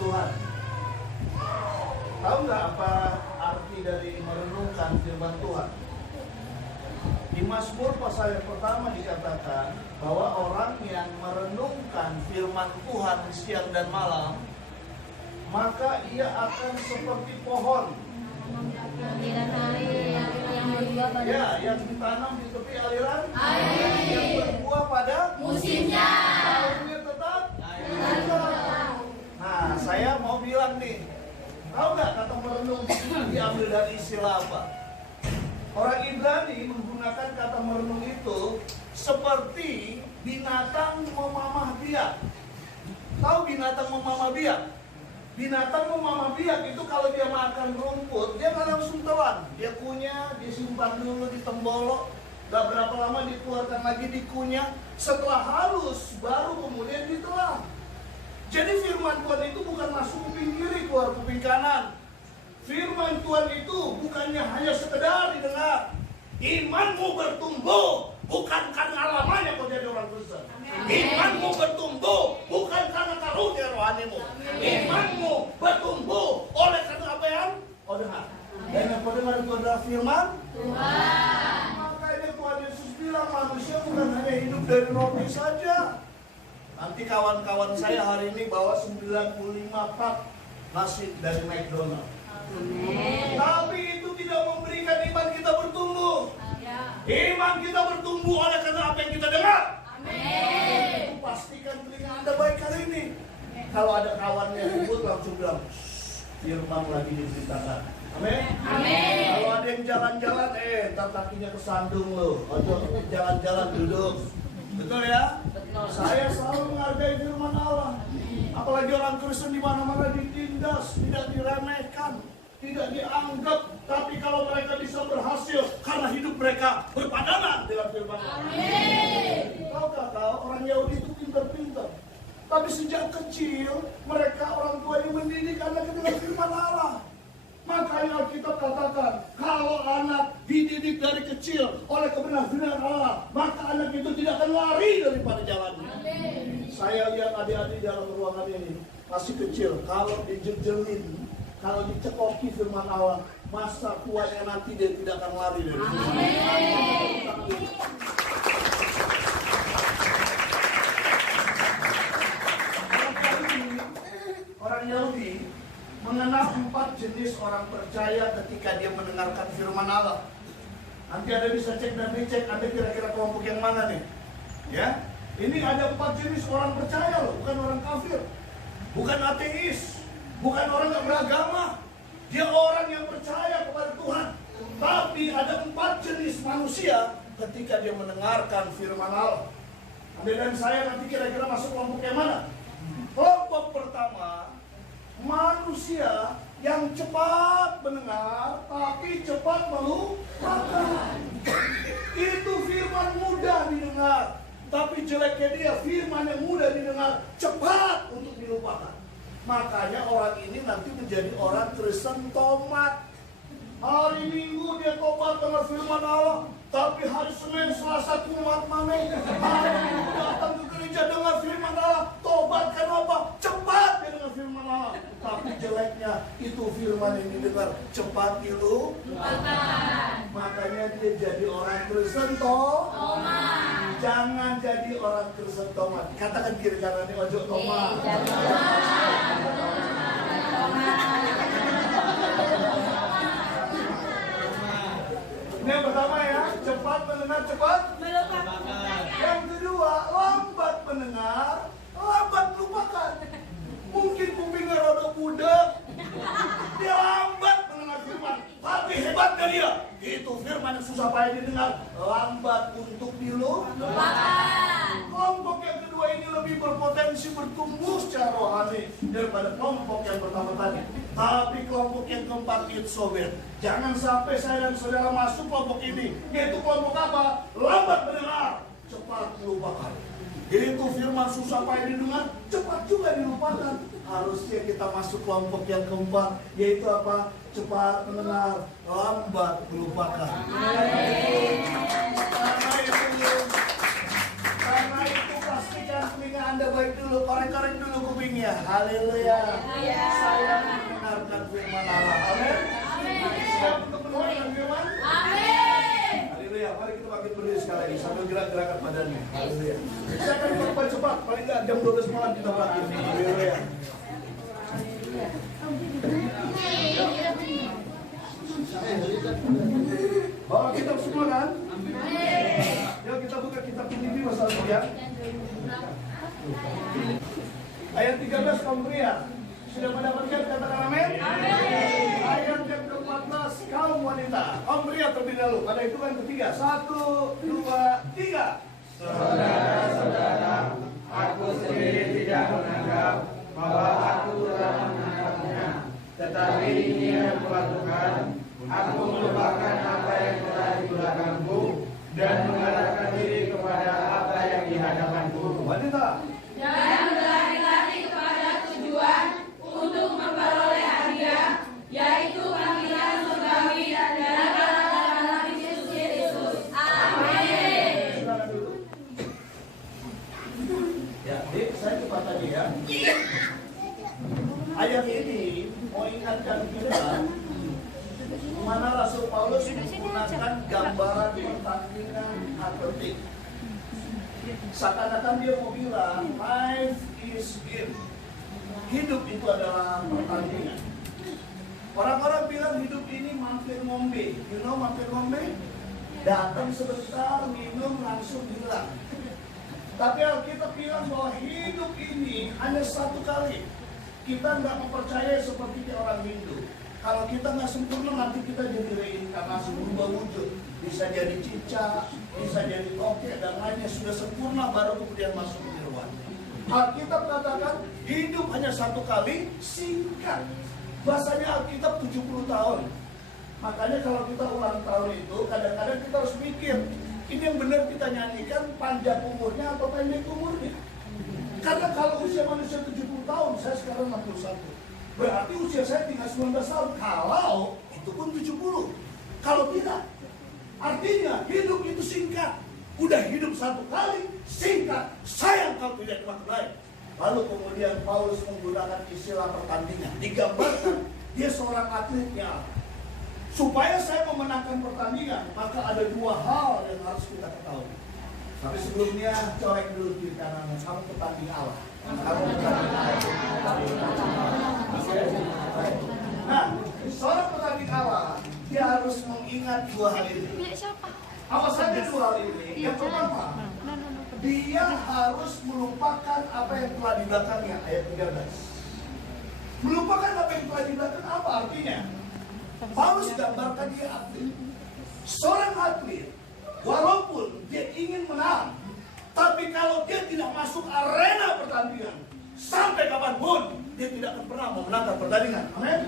Tuhan. Tahu nggak apa arti dari merenungkan firman Tuhan? Di Mazmur pasal yang pertama dikatakan bahwa orang yang merenungkan firman Tuhan siang dan malam, maka ia akan seperti pohon yang ditanam di tepi aliran air, yang berbuah pada musimnya, daunnya tetap. Nah, saya mau bilang nih, tahu nggak kata merenung diambil dari istilah apa? Orang Ibrani menggunakan kata merenung itu seperti binatang memamah biak. Tahu binatang memamah biak? Binatang memamah biak itu kalau dia makan rumput, dia nggak langsung telan. Dia kunyah, disimpan dulu di tembolok. Gak berapa lama dikeluarkan lagi dikunyah. Setelah halus, baru kemudian ditelan. Jadi firman Tuhan itu bukan masuk kuping kiri, keluar kuping kanan. Firman Tuhan itu bukannya hanya sekedar didengar. Imanmu bertumbuh bukan karena lamanya kau jadi orang Kristen. Imanmu bertumbuh bukan karena karunia rohanimu. Imanmu bertumbuh oleh karena apa yang kau dengar. Dan yang kau dengar itu adalah firman Tuhan. Makanya Tuhan Yesus bilang manusia bukan hanya hidup dari roti saja. Nanti kawan-kawan saya hari ini bawa 95 pak nasi dari McDonald. Amen. Tapi itu tidak memberikan iman kita bertumbuh. Iman kita bertumbuh oleh karena apa yang kita dengar. Amin. Pastikan telinga Anda baik hari ini. Kalau ada kawannya ribut langsung bilang, firman lagi diberitakan. Amin. Amin. Kalau ada yang jalan-jalan, ntar kakinya kesandung loh. Atau jalan-jalan duduk. Betul ya? Betul. Saya selalu menghargai firman Allah. Apalagi orang Kristen di mana-mana ditindas, tidak diremehkan, tidak dianggap. Tapi kalau mereka bisa berhasil karena hidup mereka berpadanan dengan firman Allah. Amin. Tahukah kau orang Yahudi itu pintar-pintar. Tapi sejak kecil mereka orang tua yang mendidik anak dengan firman Allah. Makanya Alkitab katakan, kalau anak dididik dari kecil oleh kebenaran Allah, maka anak itu tidak akan lari daripada jalannya. Saya lihat adik-adik dalam ruangan ini, masih kecil, kalau dijejelin, kalau dicekoki firman Allah, masa tuanya nanti dia tidak akan lari dari jalannya. Orang Yahudi mengenal 4 jenis orang percaya ketika dia mendengarkan firman Allah. Nanti Anda bisa cek dan dicek, Anda kira-kira kelompok yang mana nih? Ya, ini ada 4 jenis orang percaya loh, bukan orang kafir, bukan ateis, bukan orang yang beragama. Dia orang yang percaya kepada Tuhan. Tapi ada 4 jenis manusia ketika dia mendengarkan firman Allah. Anda dan saya nanti kira-kira masuk kelompok yang mana? Kelompok pertama, manusia yang cepat mendengar tapi cepat melupakan. Itu firman mudah didengar, tapi jeleknya dia firman yang mudah didengar cepat untuk dilupakan. Makanya orang ini nanti menjadi orang Kristen tomat. Hari Minggu dia tobat dengan firman Allah, tapi hari Senin, Selasa, Jumat, mana? Hari Minggu datang ke gereja dengan firman Allah, tobat kenapa? Cepat dia dengan firman Allah. Tapi jeleknya itu firman yang didengar cepat dilupakan. Makanya dia jadi orang Kristen tomat. Jangan jadi orang Kristen tomat. Katakan kiri kanan ini, ojo tomat. Ini yang pertama ya, cepat mendengar, cepat melupakan. Yang kedua, lambat mendengar, lambat melupakan. Mungkin kupingnya rada budak, dia lambat mendengar firman. Tapi hebatnya dia, itu firman yang susah payah didengar, lambat untuk dilupakan. Kelompok yang kedua ini lebih berpotensi bertumbuh secara rohani daripada kelompok yang pertama tadi. Tapi kelompok yang keempat itu sobat, jangan sampai saya dan saudara masuk kelompok ini. Yaitu kelompok apa? Lambat mendengar, cepat melupakan. Itu firman susah payah didengar, cepat juga dilupakan. Harusnya kita masuk kelompok yang keempat, yaitu apa? Cepat mendengar, lambat melupakan. Karena itu pastikan telinga Anda baik dulu, korek-korek dulu kupingnya. Haleluya. Saya mendengarkan firman Allah. Amin. Siap untuk mendengarkan firman? Amin. Haleluya. Mari kita bangkit berdiri sekali lagi sambil gerak-gerakan badannya. Haleluya. Saya akan cepat-cepat, paling nggak jam 12 malam kita bangkit. Haleluya. Bawa kitab semua kan? Yuk kita buka kitab Filipi pasal 3. Ayat 13 kaum pria. Sudah mendapatkan katakan amin? Ayat yang ke-14 kaum wanita. Kaum pria terlebih dahulu. Pada hitungan ketiga. 1, 2, 3. Saudara-saudara, aku sendiri tidak menganggap bahwa aku telah menangkapnya. Tetapi ini yang kulakukan, aku melupakan apa yang telah di belakangku dan mengarahkan diri kepada apa yang di hadapanku. Wanita. Dan berlari-lari kepada tujuan untuk memperoleh hadiah, yaitu panggilan surgawi dan darah dalam Yesus Kristus. Amin. Silakan duduk. Ya, Dik, saya cepat tadi ya. Ayat ini mau ingatkan kita mana Rasul Paulus menggunakan gambaran pertandingan atletik. Seakan-akan dia mau bilang life is game. Hidup itu adalah pertandingan. Orang-orang bilang hidup ini mampir ngombe. You know mampir ngombe? Datang sebentar, minum, langsung hilang. Tapi Alkitab bilang bahwa hidup ini hanya satu kali. Kita nggak mempercayai seperti orang Hindu. Kalau kita nggak sempurna, nanti kita jadi reinkarnasi, berubah wujud. Bisa jadi cicak, bisa jadi tokek, dan lainnya. Sudah sempurna, baru kemudian masuk ke nirwana. Alkitab katakan, hidup hanya satu kali, singkat. Bahasanya Alkitab 70 tahun. Makanya kalau kita ulang tahun itu, kadang-kadang kita harus mikir, ini yang benar kita nyanyikan panjang umurnya atau pendek umurnya. Karena kalau usia manusia 70 tahun, saya sekarang 61. Berarti usia saya tinggal 19 tahun. Kalau itu pun 70. Kalau tidak, artinya hidup itu singkat. Udah hidup satu kali, singkat. Sayang kalau tidak dimaknai. Lalu kemudian Paulus menggunakan istilah pertandingan. Digambarkan dia seorang atletnya. Supaya saya memenangkan pertandingan, maka ada dua hal yang harus kita ketahui. Tapi sebelumnya, colek dulu di kanan. Kamu petanding Allah. Kamu petanding Allah. Nah, seorang petanding Allah, dia harus mengingat dua hal ini. Awas saja dua hal ini. Yang pertama, dia harus melupakan apa yang telah di belakangnya. Ayat 13. Melupakan apa yang telah di belakang apa artinya? Paulus gambarkan dia atlet. Seorang atlet, walaupun dia ingin menang, tapi kalau dia tidak masuk arena pertandingan, sampai kapanpun dia tidak akan pernah memenangkan pertandingan. Amin.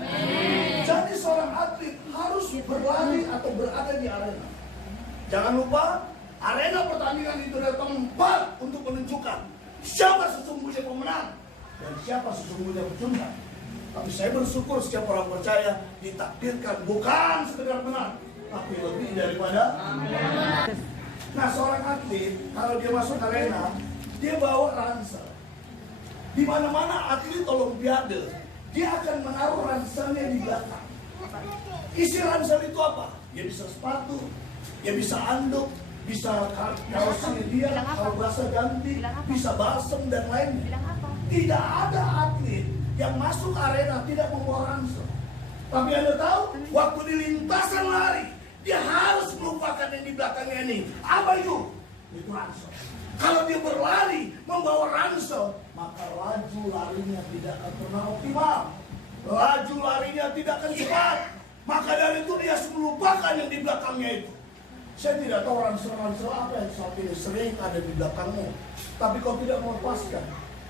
Jadi seorang atlet harus berlari atau berada di arena. Jangan lupa, arena pertandingan itu adalah tempat untuk menunjukkan siapa sesungguhnya pemenang dan siapa sesungguhnya pecundang. Tapi saya bersyukur setiap orang percaya ditakdirkan bukan sekedar menang, tapi lebih daripada. Nah, seorang atlet kalau dia masuk arena, dia bawa ransel. Di mana-mana atlet olimpiade, dia akan menaruh ranselnya di belakang. Isi ransel itu apa? Dia bisa sepatu, dia bisa anduk, bisa kaosnya dia, kalau bahasa ganti, bisa balsem dan lainnya. Tidak ada atlet yang masuk arena tidak membawa ransel. Tapi Anda tahu, waktu di lintasan lari, dia harus melupakan yang di belakangnya ini. Apa itu? Itu ransel. Kalau dia berlari membawa ransel, maka laju larinya tidak akan pernah optimal. Laju larinya tidak akan cepat. Maka dari itu dia harus melupakan yang di belakangnya itu. Saya tidak tahu ransel-ransel apa yang saat ini sering ada di belakangmu. Tapi kau tidak melepaskan.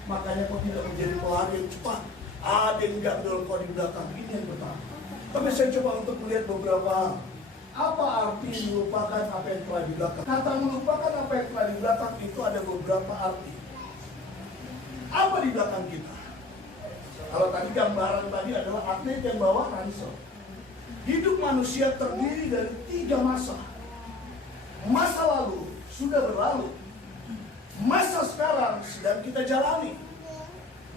Makanya kau tidak menjadi pelari yang cepat. Ada yang jadul kau di belakang. Ini yang pertama. Tapi saya coba untuk melihat beberapa apa arti melupakan apa yang telah di belakang. Kata melupakan apa yang telah di belakang itu ada beberapa arti. Apa di belakang kita? Kalau tadi gambaran tadi adalah atlet yang bawa ransel. Hidup manusia terdiri dari 3 masa. Masa lalu sudah berlalu. Masa sekarang sedang kita jalani.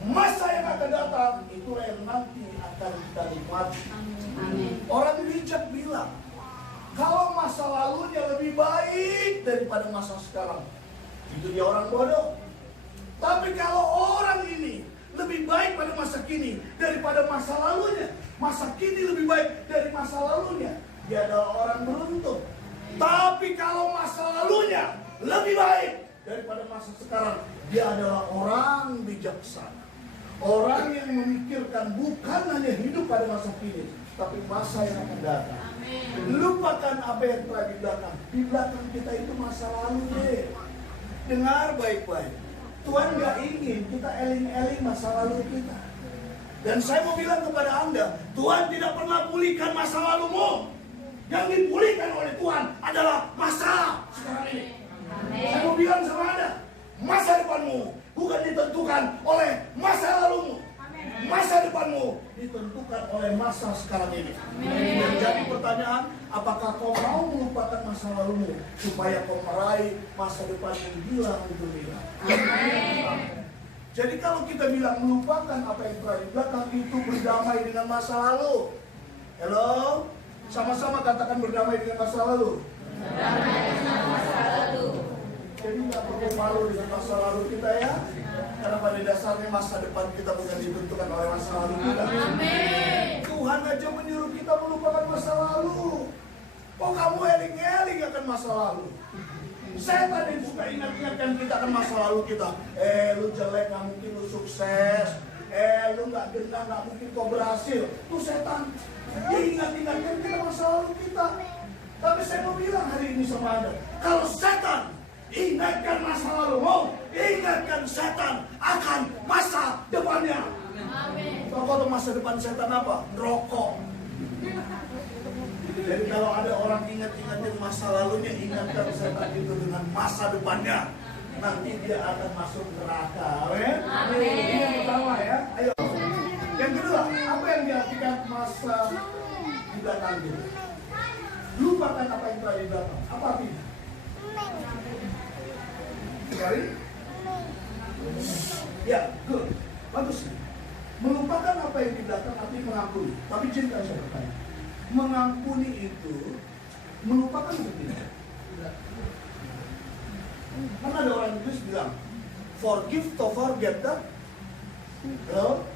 Masa yang akan datang itulah yang nanti akan kita nikmati. Orang bijak bilang, kalau masa lalunya lebih baik daripada masa sekarang, itu dia orang bodoh. Tapi kalau orang ini lebih baik pada masa kini daripada masa lalunya, masa kini lebih baik dari masa lalunya, dia adalah orang beruntung. Tapi kalau masa lalunya lebih baik daripada masa sekarang, dia adalah orang bijaksana. Orang yang memikirkan bukan hanya hidup pada masa kini, tapi masa yang akan datang. Lupakan apa yang telah di belakang. Di belakang kita itu masa lalu deh. Dengar baik-baik. Tuhan gak ingin kita eling-eling masa lalu kita. Dan saya mau bilang kepada Anda, Tuhan tidak pernah pulihkan masa lalumu. Yang dipulihkan oleh Tuhan adalah masa sekarang ini. Saya mau bilang sama Anda, masa depanmu bukan ditentukan oleh masa lalumu. Masa depanmu ditentukan oleh masa sekarang ini. Dan jadi pertanyaan, apakah kau mau melupakan masa lalumu supaya kau meraih masa depan yang hilang dunia? Jadi kalau kita bilang melupakan apa yang telah di belakang, itu berdamai dengan masa lalu. Halo? Sama-sama katakan berdamai dengan masa lalu. Berdamai dengan masa lalu. Jadi nggak perlu malu dengan masa lalu kita ya. Karena pada dasarnya masa depan kita bukan ditentukan oleh masa lalu kita. Amin. Tuhan aja menyuruh kita melupakan masa lalu. Kok kamu eling-eling akan masa lalu? Setan yang suka ingat-ingatkan kita akan masa lalu kita. Lu jelek, gak mungkin lu sukses. Lu gak gendang, gak mungkin kau berhasil. Tuh setan, dia ingat-ingatkan kita masa lalu kita. Tapi saya mau bilang hari ini sama Anda, kalau setan ingatkan masa lalumu, ingatkan setan akan masa depannya. Amin. Tahu masa depan setan apa? Rokok. Jadi kalau ada orang ingat-ingatin masa lalunya, ingatkan setan itu dengan masa depannya. Nanti dia akan masuk neraka. Amin. Ini yang pertama ya. Ayo. Yang kedua, apa yang diartikan masa di belakang itu? Lupakan apa yang telah di belakang. Apa artinya? Sorry? Ya, good. Bagus. Melupakan apa yang di belakang artinya mengampuni. Tapi cinta saya bertanya. Mengampuni itu melupakan atau tidak? Karena ada orang Inggris bilang forgive to forget that. Hello?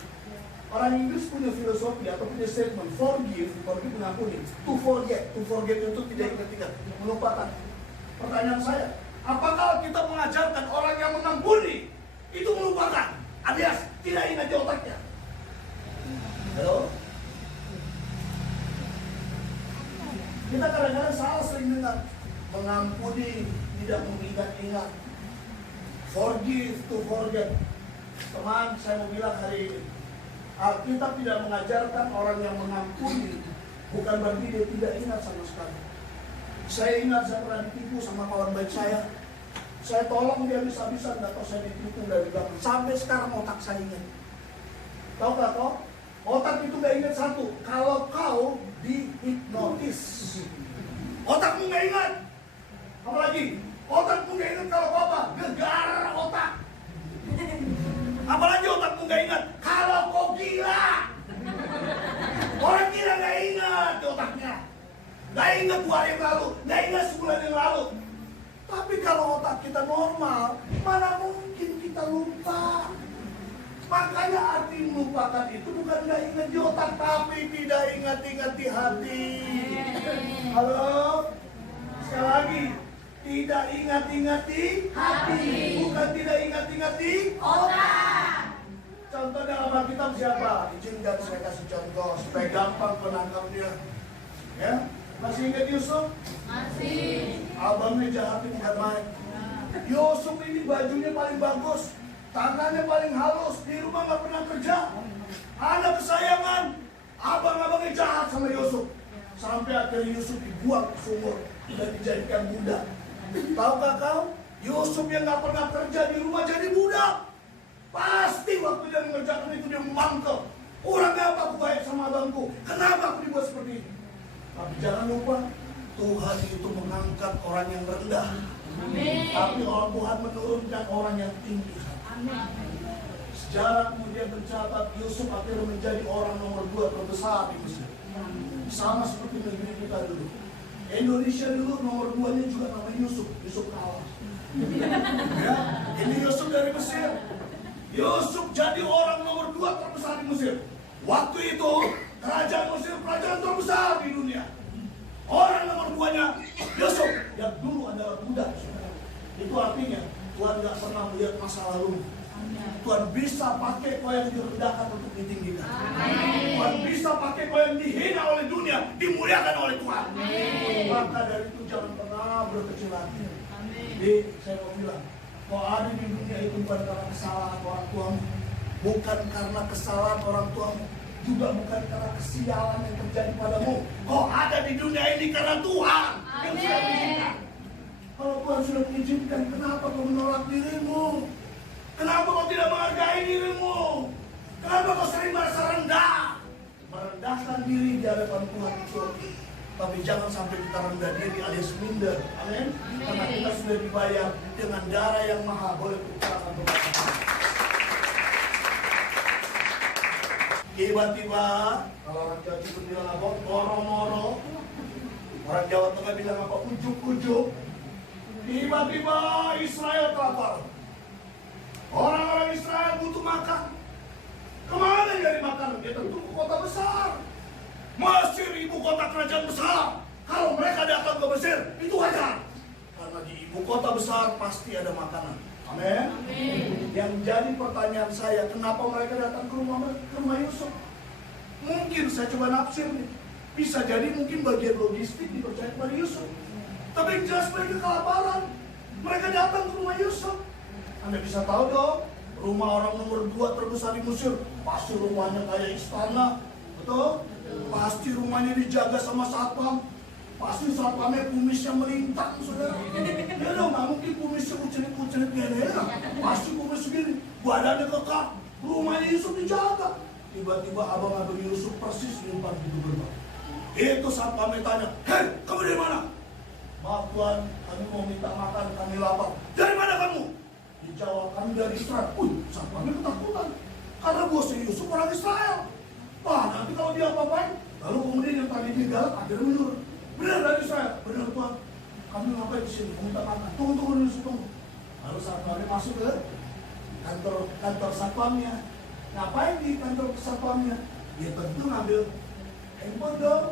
Orang Inggris punya filosofi atau punya statement forgive mengampuni. To forget itu tidak ingat-ingat, melupakan. Pertanyaan saya, apakah kita mengajarkan orang yang mengampuni itu melupakan alias tidak ingat di otaknya? Halo? Kita kadang-kadang salah sering dengar mengampuni, tidak mengingat-ingat. Forgive to forget. Teman, saya mau bilang hari ini, Alkitab tidak mengajarkan orang yang mengampuni bukan berarti dia tidak ingat sama sekali. Saya ingat saya pernah ditipu sama kawan baik saya. Saya tolong dia bisa-bisa, nggak tahu saya ditipu dari belakang. Sampai sekarang otak saya ingat. Tahu nggak kau? Otak itu nggak ingat satu. Kalau kau dihipnotis, otakmu nggak ingat. Apalagi otakmu nggak ingat kalau kau apa? Gegar otak. Apalagi otakmu nggak ingat kalau kau gila. Orang gila nggak ingat di otaknya. Nggak ingat 2 hari yang lalu, nggak ingat sebulan yang lalu. Tapi kalau otak kita normal, mana mungkin kita lupa. Makanya arti melupakan itu bukan nggak ingat di otak, tapi tidak ingat-ingat di hati. Halo? Sekali lagi, tidak ingat-ingat di hati, bukan tidak ingat-ingat di otak. Contoh dalam Alkitab siapa? Izinkan saya kasih contoh supaya gampang penangkapnya. Ya, masih ingat Yusuf? Masih. Abangnya jahatin bukan main. Yusuf ini bajunya paling bagus, tangannya paling halus, di rumah nggak pernah kerja. Anak kesayangan, abang-abangnya jahat sama Yusuf. Sampai akhirnya Yusuf dibuang ke sumur dan dijadikan budak. Tahukah kau? Yusuf yang nggak pernah kerja di rumah jadi budak. Pasti waktu dia mengerjakan itu dia memangkel. Orangnya apa aku baik sama abangku? Kenapa aku dibuat seperti ini? Tapi jangan lupa, Tuhan itu mengangkat orang yang rendah Amin. Tapi orang Tuhan menurunkan orang yang tinggi. Sejarah kemudian tercatat Yusuf akhirnya menjadi orang nomor 2 terbesar di Mesir. Sama seperti negeri kita dulu. Indonesia dulu nomor 2-nya juga namanya Yusuf kalah. Ya, ini Yusuf dari Mesir. Yusuf jadi orang nomor 2 terbesar di Mesir. Waktu itu kerajaan Mesir kerajaan terbesar di dunia. Orang nomor 2-nya Yusuf yang dulu adalah budak. Itu artinya Tuhan tidak pernah melihat masa lalu. Tuhan bisa pakai kau yang direndahkan untuk ditinggikan. Tuhan bisa pakai kau yang dihina oleh dunia, dimuliakan oleh Tuhan. Maka dari itu jangan pernah berkecil hati. Jadi saya mau bilang, kau ada di dunia itu bukan karena kesalahan orang tuamu, bukan karena kesalahan orang tuamu, juga bukan karena kesialan yang terjadi padamu. Kau ada di dunia ini karena Tuhan yang sudah mengizinkan. Kalau Tuhan sudah mengizinkan, kenapa kau menolak dirimu? Kenapa kau tidak menghargai dirimu? Kenapa kau sering merasa rendah? Merendahkan diri di hadapan Tuhan itu oke. Tapi jangan sampai kita rendah diri alias minder. Amin. Karena kita sudah dibayar dengan darah yang mahal. Boleh percayakan beberapa. Tiba-tiba, kalau orang Jawa Timur bilang apa? Moro-moro. Orang Jawa Tengah bilang apa? Ujuk-ujuk. Tiba-tiba Israel lapar. Orang-orang Israel butuh makan. Kemana nyari makanan? Dia tentu ke kota besar. Mesir ibu kota kerajaan besar. Kalau mereka datang ke Mesir, itu wajar. Karena di ibu kota besar pasti ada makanan. Amin. Yang jadi pertanyaan saya, kenapa mereka datang ke rumah Yusuf? Mungkin saya coba nafsir nih. Bisa jadi mungkin bagian logistik dipercaya kepada Yusuf. Tapi yang jelas mereka kelaparan. Mereka datang ke rumah Yusuf. Anda bisa tahu dong, rumah orang nomor 2 terbesar di Mesir, pasti rumahnya kayak istana, betul? Pasti rumahnya dijaga sama satpam, pasti satpamnya kumisnya melintang, saudara. Ya dong, nggak mungkin kumisnya kucelit-kucelit gini, ya. Pasti kumis segini, badannya kekar, rumahnya Yusuf dijaga. Tiba-tiba abang-abang Yusuf persis di depan pintu gerbang. Itu satpamnya tanya, hei, kamu dari mana? Maaf Tuhan, kami mau minta makan, kami lapar. Dari mana kamu? Dijawab, kami dari Israel. Satpamnya ketakutan. Karena bosnya Yusuf orang Israel. Wah, nanti kalau dia apa-apain, lalu kemudian yang tadi dia galak, akhirnya menurut. Benar dari Israel? Benar Tuhan. Kami ngapain di sini? Kami minta makan. Tunggu Yusuf, tunggu. Lalu satpamnya masuk ke kantor satpamnya. Ngapain di kantor satpamnya? Dia tentu ngambil handphone dong,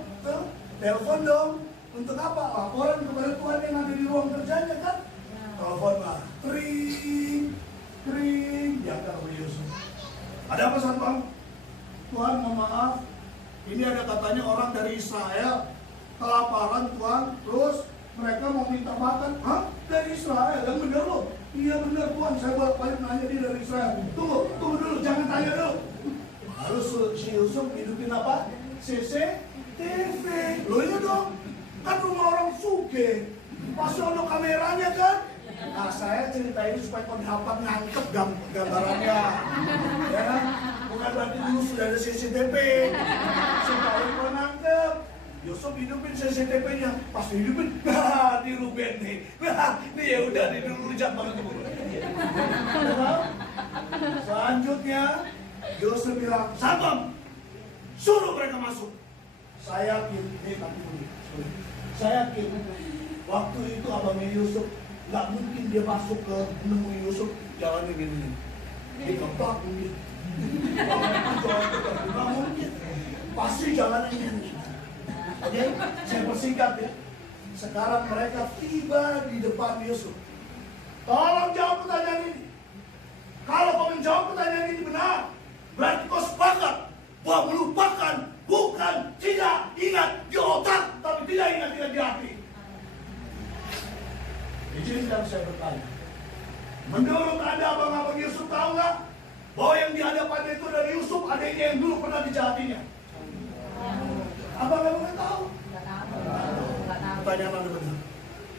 telepon dong. Untuk apa? Laporan kepada Tuhan yang ada di ruang kerjanya kan? Telepon lah, kering, diangkat oleh Yusuf. Ada apa satpam? Tuhan, mohon maaf, ini ada katanya orang dari Israel kelaparan Tuhan, terus mereka mau minta makan. Hah? Dari Israel? Yang benar loh? Iya benar Tuhan, saya bolak-balik nanya dia dari Israel. Tunggu dulu, jangan tanya dulu. Lalu si Yusuf hidupin apa? CCTV. Loh iya dong, kan rumah orang sugih, pasti ada kameranya kan? Nah, saya cerita ini supaya kau dapat ngangkep gambarannya, ya kan? Bukan berarti dulu sudah ada CCTV, supaya kau ngangkep. Yusuf hidupin CCTV-nya, pas hidupin, di Ruben nih, ini ya udah di dulu banget keburu. Selanjutnya, Yusuf bilang, satpam, suruh mereka masuk. Saya yakin, saya yakin, waktu itu abangnya Yusuf nggak mungkin dia masuk ke menemui Yusuf jalannya gini, dikeplak mungkin, nggak mungkin, pasti jalannya gini. Oke, saya persingkat ya. Sekarang mereka tiba di depan Yusuf. Tolong jawab pertanyaan ini. Kalau kau menjawab pertanyaan ini benar, berarti kau sepakat bahwa melupakan bukan tidak ingat di otak, tapi tidak ingat di hati. Izinkan saya bertanya. Menurut Anda, abang-abang Yusuf tahu nggak bahwa yang di hadapannya itu dari Yusuf adanya yang dulu pernah dijahatinya? Abang-abang tahu? Pertanyaan Anda benar.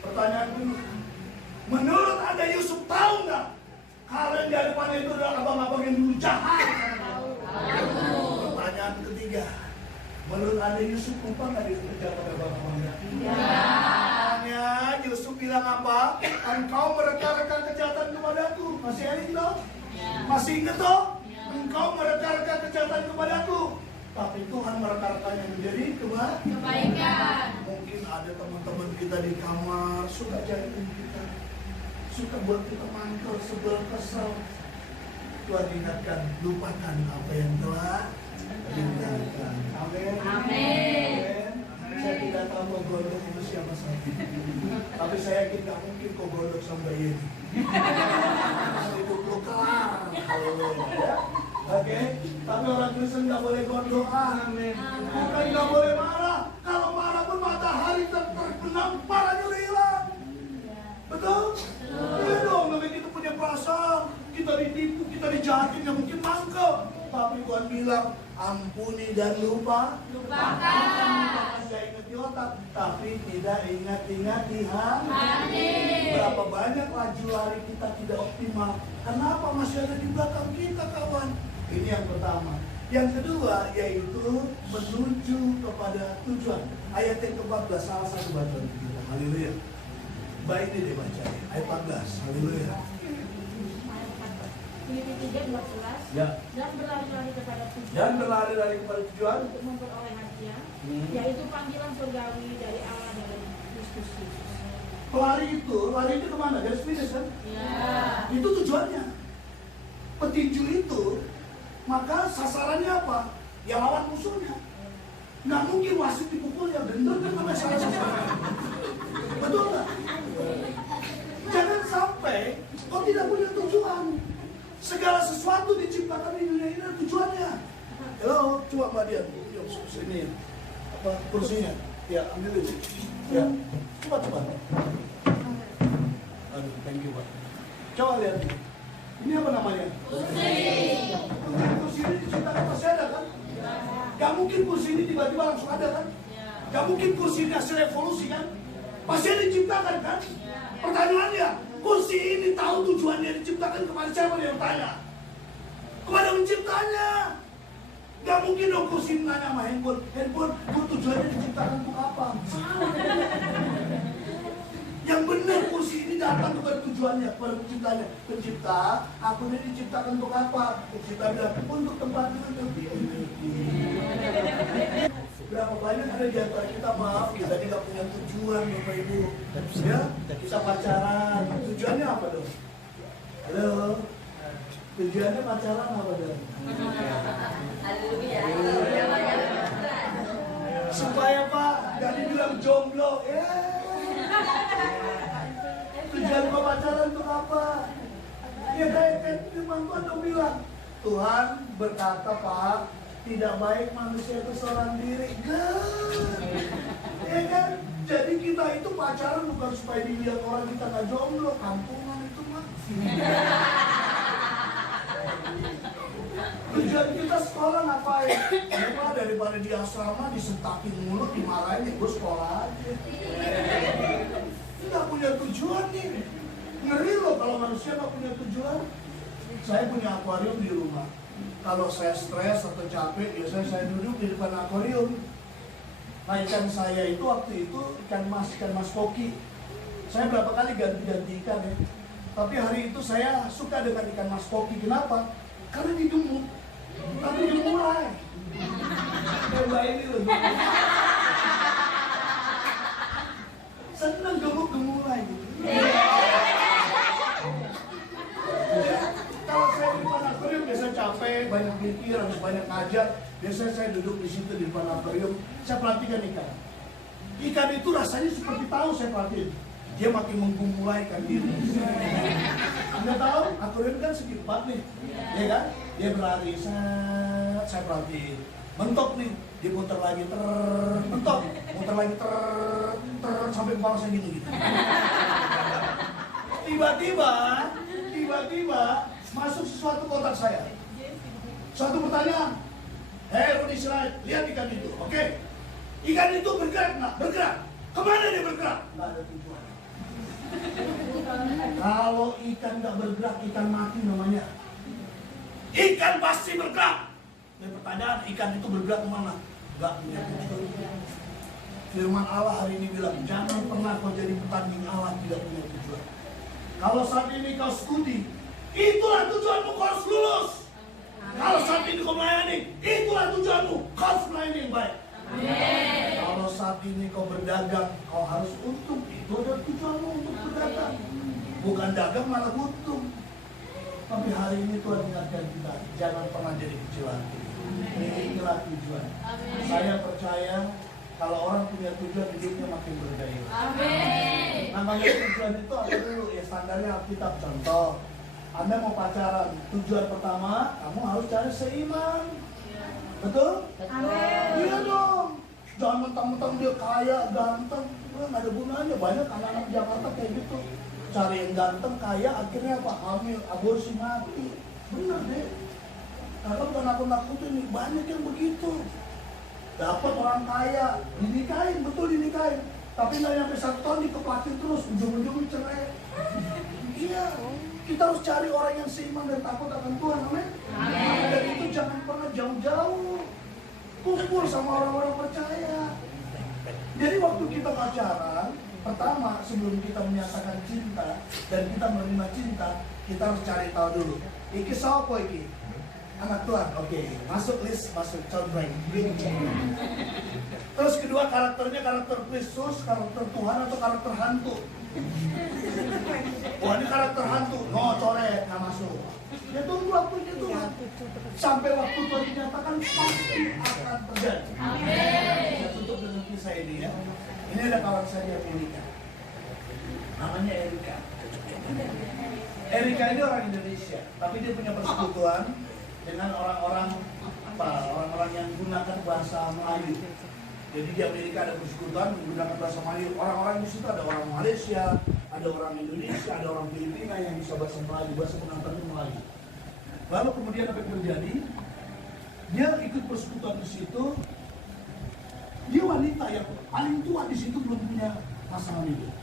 Pertanyaan kedua. Menurut Anda Yusuf tahu nggak kalau yang di hadapannya itu adalah abang-abang yang dulu jahat? Pertanyaan ketiga. Menurut Anda Yusuf lupa nggak dia kerja pada abang-abangnya? Makanya Yusuf bilang apa? Engkau mereka-reka kejahatan kepadaku. Masih ingat toh? Masih ingat toh? Engkau mereka-reka kejahatan kepadaku. Tapi Tuhan mereka-rekanya menjadi Kebaikan. Mungkin ada teman-teman kita di kamar suka jahitin kita, suka buat kita mantel, sebel, kesel. Tuhan ingatkan, lupakan apa yang telah ditinggalkan. Amin. Amin. Saya tidak tahu kau godok itu siapa saja, tapi saya yakin gak mungkin kau godok sama ini. Hidup lokal. Haleluya. Oke, tapi orang Kristen nggak boleh berdoa. Bukan nggak boleh marah. Kalau marah pun matahari terbenam, marahnya udah hilang. Betul? Iya dong, namanya kita punya perasaan, kita ditipu, kita dijahatin, yang mungkin mangkel. Tapi Tuhan bilang, ampuni dan lupakan. Saya ingat di otak, tapi tidak ingat-ingat di hati. Berapa banyak laju lari kita tidak optimal. Kenapa masih ada di belakang kita, kawan? Ini yang pertama. Yang kedua yaitu menuju kepada tujuan. Ayat yang ke-14, salah satu bacaan kita. Haleluya. Baik ini deh baca. Ayat 14. Haleluya. Filipi 3:14. Ya. Dan berlari-lari kepada tujuan. Dan berlari-lari kepada tujuan Untuk memperoleh hadiah, yaitu panggilan surgawi dari Allah dari Kristus Yesus. lari itu kemana? Garis finish kan? Ya. Itu tujuannya. Petinju itu, maka sasarannya apa? Yang lawan musuhnya. Nggak mungkin wasit dipukul ya bener kan namanya salah sasaran. Betul nggak? Jangan sampai kau tidak punya tujuan. Segala sesuatu diciptakan di dunia ini ada tujuannya. Halo, coba Mbak Dian, yuk sini. Apa kursinya? Ya, ambil itu. Ya, coba. Aduh, thank you Pak. Coba lihat. Ini apa namanya? Kursi ini diciptakan pasti ada kan? Gak mungkin kursi ini tiba-tiba langsung ada kan? Gak mungkin kursi ini hasil evolusi kan? Pasti diciptakan kan? Pertanyaannya, kursi ini tahu tujuannya diciptakan kepada siapa dia bertanya? Kepada penciptanya. Gak mungkin dong kursi ini nanya sama handphone, tujuannya diciptakan untuk apa? Salah. Yang benar kursi ini datang kepada tujuannya, kepada penciptanya. Pencipta, aku ini diciptakan untuk apa? Pencipta bilang, untuk tempat duduk. Berapa banyak ada di antara kita, maaf, kita ini gak punya tujuan, Bapak Ibu. Ya, kita pacaran. Tujuannya apa dong? Halo? Tujuannya pacaran apa dong? Supaya Pak, gak dibilang jomblo. Tujuan kau pacaran untuk apa? Ya kayak firman Tuhan dong bilang, Tuhan berkata Pak, tidak baik manusia itu seorang diri. Ya kan? Jadi kita itu pacaran bukan supaya dilihat orang kita nggak jomblo, kampungan itu mah. Tujuan kita sekolah ngapain? Ya Pak, daripada di asrama disentakin mulut, dimarahin, ya gue sekolah aja. Nggak punya tujuan nih. Ngeri loh kalau manusia nggak punya tujuan. Saya punya akuarium di rumah. Kalau saya stres atau capek, biasanya saya duduk di depan akuarium. Nah, ikan saya itu waktu itu ikan mas koki. Saya berapa kali ganti ikan ya. Tapi hari itu saya suka dengan ikan mas koki. Kenapa? Karena digemuk. Tapi dimulai. Coba ini loh. Seneng gemuk-gemulai gitu. Kalau saya di depan akuarium biasanya capek, banyak mikir, harus banyak ngajar. Biasanya saya duduk di situ di depan akuarium, saya perhatikan ikan. Ikan itu rasanya seperti tahu saya perhatiin. Dia makin menggumulaikan diri. Anda tahu, akuarium kan segi 4 nih, ya kan? Dia berlari, saya perhatiin. Mentok nih, dia muter lagi, mentok, muter lagi, sampai kepala saya gini. Tiba-tiba masuk sesuatu ke otak saya. Suatu pertanyaan. Hei Rudi Sirait, lihat ikan itu, oke? Ikan itu bergerak nggak? Bergerak. Kemana dia bergerak? Nggak ada tujuan. Kalau ikan nggak bergerak, ikan mati namanya. Ikan pasti bergerak. Dan pertanyaan, ikan itu bergerak kemana? Nggak punya tujuan. Firman Allah hari ini bilang, jangan pernah kau jadi petanding Allah tidak punya tujuan. Kalau saat ini kau studi, itulah tujuanmu, kau harus lulus. Kalau saat ini kau melayani, itulah tujuanmu, kau harus melayani yang baik. Kalau saat ini kau berdagang, kau harus untung. Itu adalah tujuanmu untuk berdagang. Bukan dagang malah untung. Tapi hari ini Tuhan ingatkan kita, jangan pernah jadi kecil hati. Inilah tujuan. Saya percaya kalau orang punya tujuan, hidupnya makin bergairah. Namanya tujuan itu apa dulu? Ya standarnya Alkitab. Contoh, Anda mau pacaran, tujuan pertama kamu harus cari seiman. Betul? Iya dong. Jangan mentang-mentang dia kaya, ganteng, nggak ada gunanya. Banyak anak-anak Jakarta kayak gitu. Cari yang ganteng, kaya, akhirnya apa? Hamil, aborsi, mati. Benar deh. Karena bukan aku nakutin, banyak yang begitu. Dapat orang kaya, dinikahin, betul dinikahin. Tapi nggak nyampe 1 tahun dikeplakin terus, ujung-ujungnya cerai. Iya, kita harus cari orang yang seiman dan takut akan Tuhan, amin. Dan itu jangan pernah jauh-jauh. Kumpul sama orang-orang percaya. Jadi waktu kita pacaran, pertama sebelum kita menyatakan cinta dan kita menerima cinta, kita harus cari tahu dulu. Iki siapa iki? Anak Tuhan, oke. Masuk list, masuk contoh. Terus kedua karakternya karakter Kristus, karakter Tuhan atau karakter hantu? Wah ini karakter hantu, no coret, nggak masuk. Ya tunggu waktunya Tuhan. Sampai waktu Tuhan dinyatakan pasti akan terjadi. Saya tutup dengan kisah ini ya. Ini ada kawan saya Erika. Namanya Erika. Erika ini orang Indonesia, tapi dia punya persekutuan dengan orang-orang yang menggunakan bahasa Melayu. Jadi di Amerika ada persekutuan menggunakan bahasa Melayu. Orang-orang di situ ada orang Malaysia, ada orang Indonesia, ada orang Filipina yang bisa bahasa Melayu, bahasa pengantarnya Melayu. Lalu kemudian apa yang terjadi? Dia ikut persekutuan di situ. Dia wanita yang paling tua di situ, belum punya pasangan hidup.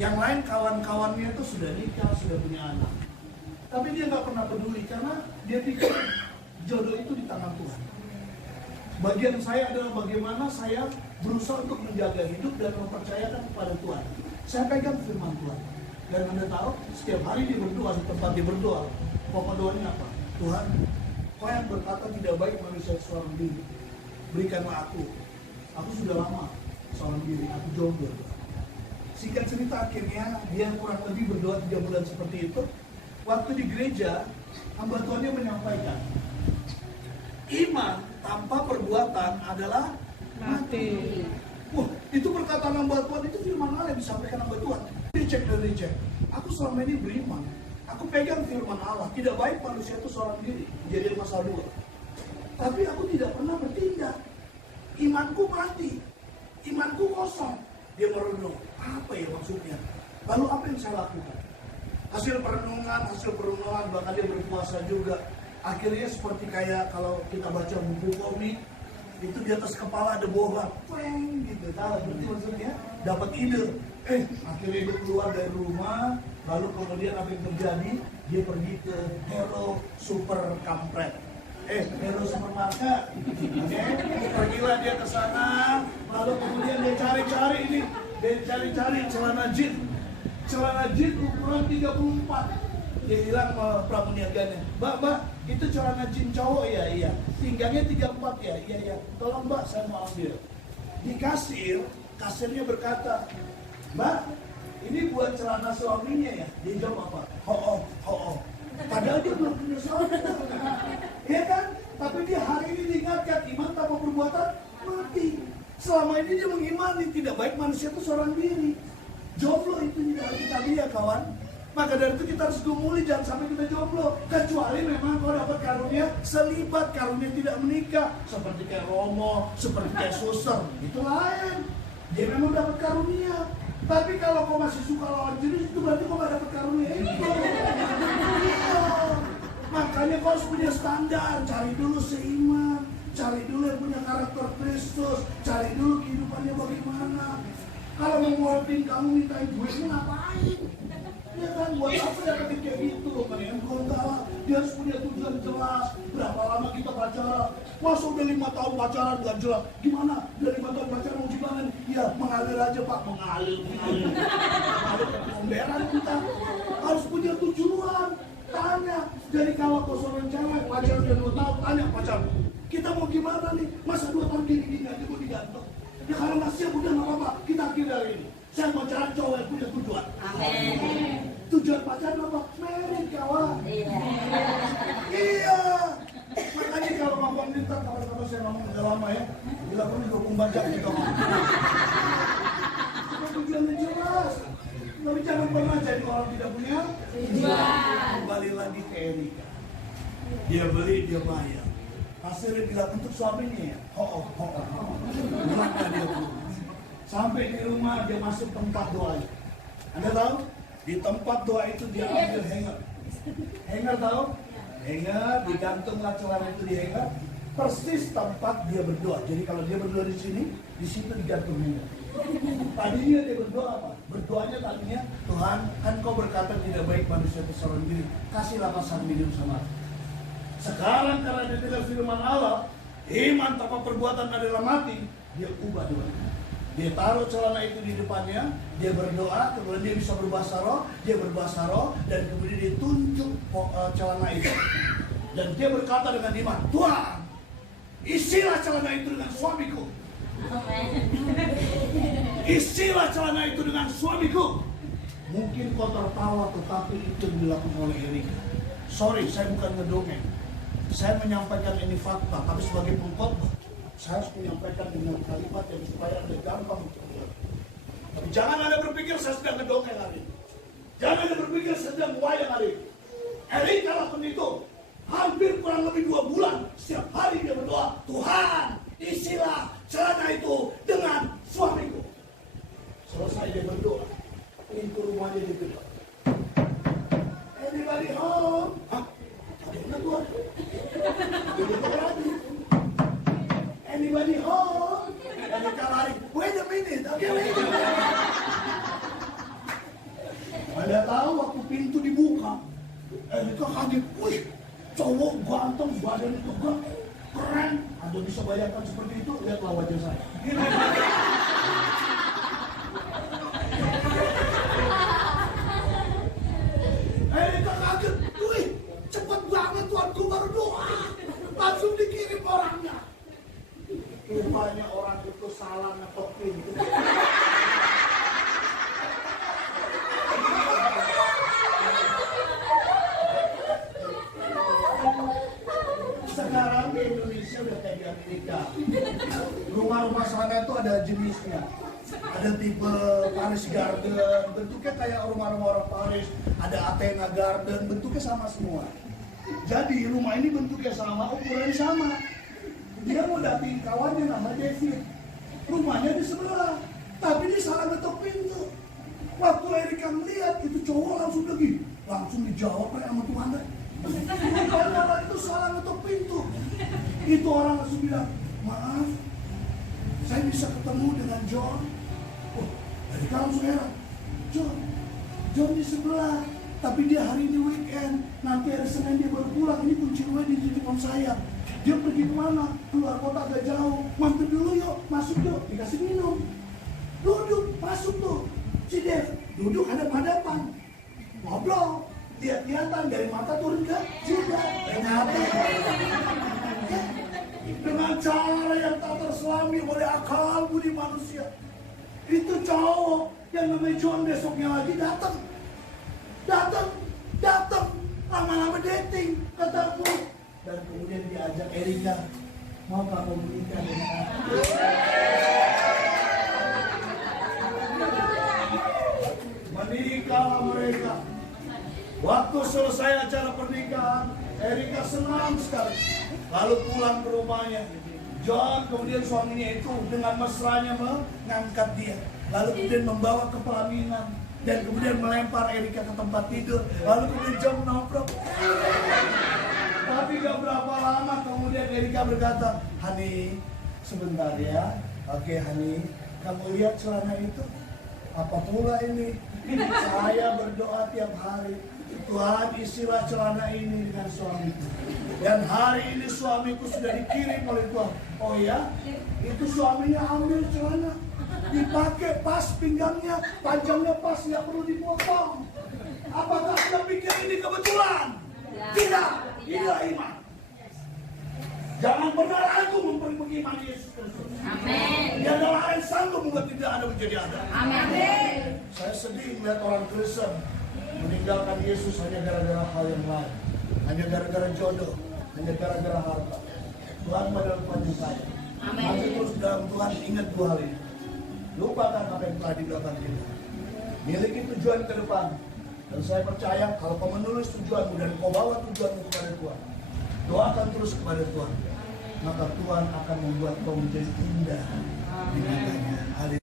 Yang lain kawan-kawannya itu sudah nikah, sudah punya anak. Tapi dia nggak pernah peduli karena dia pikir jodoh itu di tangan Tuhan. Bagian saya adalah bagaimana saya berusaha untuk menjaga hidup dan mempercayakan kepada Tuhan. Saya pegang firman Tuhan. Dan Anda tahu, setiap hari dia berdoa, di tempat dia berdoa. Pokok doanya apa? Tuhan, Kau yang berkata tidak baik manusia seorang diri, berikanlah aku. Aku sudah lama seorang diri, aku jomblo. Singkat cerita akhirnya dia kurang lebih berdoa 3 bulan seperti itu. Waktu di gereja, hamba Tuhannya menyampaikan, iman tanpa perbuatan adalah mati. Wah, itu perkataan hamba Tuhan, itu firman Allah yang disampaikan hamba Tuhan. Dicek dan dicek. Aku selama ini beriman. Aku pegang firman Allah. Tidak baik manusia itu seorang diri. Jadi pasal 2. Tapi aku tidak pernah bertindak. Imanku mati. Imanku kosong. Dia merenung. Apa ya maksudnya? Lalu apa yang saya lakukan? Hasil perenungan, bahkan dia berpuasa juga. Akhirnya seperti kayak kalau kita baca buku komik, itu di atas kepala ada bola, peng gitu, tahu berarti maksudnya dapat ide. Akhirnya dia keluar dari rumah, lalu kemudian apa yang terjadi? Dia pergi ke Hero Super Kampret. Hero Supermarket. Pergilah dia ke sana, lalu kemudian dia cari-cari ini, celana jeans ukuran 34. Dia bilang sama pramuniaganya, Mbak, itu celana jeans cowok ya? Iya. Pinggangnya 34 ya? Iya. Tolong Mbak, saya mau ambil. Di kasirnya berkata, Mbak, ini buat celana suaminya ya? Dia jawab apa? Oh. Padahal dia belum punya suami. Ya kan? Tapi dia hari ini diingatkan, iman tanpa perbuatan mati. Selama ini dia mengimani tidak baik manusia itu seorang diri. Jomblo itu tidak kita dia kawan. Maka dari itu kita harus gumuli, jangan sampai kita jomblo. Kecuali memang kau dapat karunia selibat, karunia tidak menikah. Seperti kayak Romo, seperti kayak Suster. Itu lain. Dia memang dapat karunia. Tapi kalau kau masih suka lawan jenis, itu berarti kau gak dapat karunia itu. Iya. Makanya kau harus punya standar. Cari dulu seiman. Cari dulu yang punya karakter Kristus. Cari dulu kehidupannya bagaimana. Kalau menguapin kamu mintain duitnya ngapain? Ya kan, buat apa dapetin kayak gitu? Mendingan kau kalah Dia harus punya tujuan jelas. Berapa lama kita pacaran? Masa udah 5 tahun pacaran gak jelas? Gimana? Udah 5 tahun pacaran mau gimana? Ya mengalir aja Pak, mengalir. Mengalir pemberan kita. Harus punya tujuan. Tanya. Jadi kalau kau seorang cewek pacaran udah 2 tahun, tanya pacar. Kita mau gimana nih? Masa 2 tahun gini-gini aja gue digantung? Ya kalau nggak siap udah nggak apa-apa. Kita akhiri hari ini. Saya mau cari cowok yang punya tujuan. Amin. Tujuan pacaran apa? Merit kawan. Iya. Makanya kalau mau minta kawan-kawan saya ngomong udah lama ya. Bila perlu dukung bajak juga. Cuma tujuannya jelas. Tapi jangan pernah jadi orang tidak punya Tujuan. Kembali lagi ke Erika. Dia beli, dia bayar. Hasilnya bilang untuk suaminya ya. Berapa dia pulang. Sampai di rumah dia masuk tempat doa. Anda tahu? Di tempat doa itu dia ambil hanger. Hanger tahu? Hanger digantunglah celana itu di hanger. Persis tempat dia berdoa. Jadi kalau dia berdoa di sini, di situ digantung hanger. Tadinya dia berdoa apa? Berdoanya tadinya, Tuhan, kan kau berkata tidak baik manusia itu seorang diri. Kasihlah pasangan minum sama aku. Sekarang karena dia dengar firman Allah, iman tanpa perbuatan adalah mati. Dia ubah doanya. Dia taruh celana itu di depannya, dia berdoa, kemudian dia bisa berbahasa roh, dan kemudian dia tunjuk celana itu. Dan dia berkata dengan iman, Tuhan, isilah celana itu dengan suamiku. Isilah celana itu dengan suamiku. Mungkin kau tertawa, tetapi itu yang dilakukan oleh Erika. Sorry, saya bukan ngedongeng. Saya menyampaikan ini fakta, tapi sebagai pengkhotbah saya harus menyampaikan dengan kalimat yang supaya Anda gampang untuk mengerti. Tapi jangan Anda berpikir saya sedang ngedongeng hari ini. Jangan Anda berpikir saya sedang wayang hari ini. Erika lakukan itu. Hampir kurang lebih 2 bulan, setiap hari dia berdoa, Tuhan, isilah celana itu dengan suamiku. Selesai dia berdoa, pintu rumahnya ditutup. Anybody home? Hah? Ada Tuhan? Anybody home? Erika lari. Wait a minute. Okay, wait a minute. Anda tahu waktu pintu dibuka, Erika kaget. Wih, cowok ganteng, badan tegak, keren. Anda bisa bayangkan seperti itu? Lihatlah wajah saya. Erika kaget. Wih, cepat banget Tuanku baru doa. Langsung dikirim orangnya. Rupanya orang itu salah ngetok pintu. Sekarang di Indonesia udah kayak di Amerika. Rumah-rumah sana itu ada jenisnya. Ada tipe Paris Garden, bentuknya kayak rumah-rumah orang Paris. Ada Athena Garden, bentuknya sama semua. Jadi rumah ini bentuknya sama, ukurannya sama. Dia mau dating kawannya nama David. Rumahnya di sebelah, tapi dia salah ngetok pintu. Waktu Erika melihat itu cowok langsung pergi, langsung dijawab sama Tuhan. Karena orang itu salah ngetok pintu. Itu orang langsung bilang, maaf, saya bisa ketemu dengan John. Oh, Erika langsung heran. John di sebelah, tapi dia hari ini weekend. Nanti hari Senin dia baru pulang. Ini kunci rumah di titipan saya. Dia pergi kemana? Keluar kota agak jauh. Mampir dulu yuk, masuk yuk, dikasih minum. Duduk, masuk tuh. Si Dev, duduk hadap-hadapan. Ngobrol, lihat-lihatan dari mata turun ke jidat. Dengan cara yang tak terselami oleh akal budi manusia. Itu cowok yang namanya John besoknya lagi datang. Lama-lama dating, ketemu. Dan kemudian diajak Erika, mau kamu menikah dengan aku? Menikahlah mereka. Waktu selesai acara pernikahan, Erika senang sekali. Lalu pulang ke rumahnya. John kemudian suaminya itu dengan mesranya mengangkat dia. Lalu kemudian membawa ke pelaminan. Dan kemudian melempar Erika ke tempat tidur. Lalu kemudian John nongkrong. Tapi gak berapa lama kemudian Erika berkata, Hani, sebentar ya. Oke Hani, kamu lihat celana itu? Apa pula ini? Saya berdoa tiap hari. Tuhan, isilah celana ini dengan suamiku. Dan hari ini suamiku sudah dikirim oleh Tuhan. Oh ya? Itu suaminya ambil celana, dipakai pas pinggangnya, panjangnya pas, nggak perlu dipotong. Apakah Anda pikir ini kebetulan? Tidak, inilah iman. Jangan pernah ragu mengimani Yesus Kristus. Amin. Dia adalah yang sanggup membuat tidak ada menjadi ada. Amin. Saya sedih melihat orang Kristen meninggalkan Yesus hanya gara-gara hal yang lain, hanya gara-gara jodoh, hanya gara-gara harta. Tuhan adalah Tuhan yang kaya. Amin. Masih terus dalam Tuhan, ingat dua hal ini. Lupakan apa yang telah di belakang kita. Miliki tujuan ke depan. Dan saya percaya kalau kau menulis tujuanmu dan kau bawa tujuanmu kepada Tuhan, doakan terus kepada Tuhan, maka Tuhan akan membuat kau menjadi indah di matanya.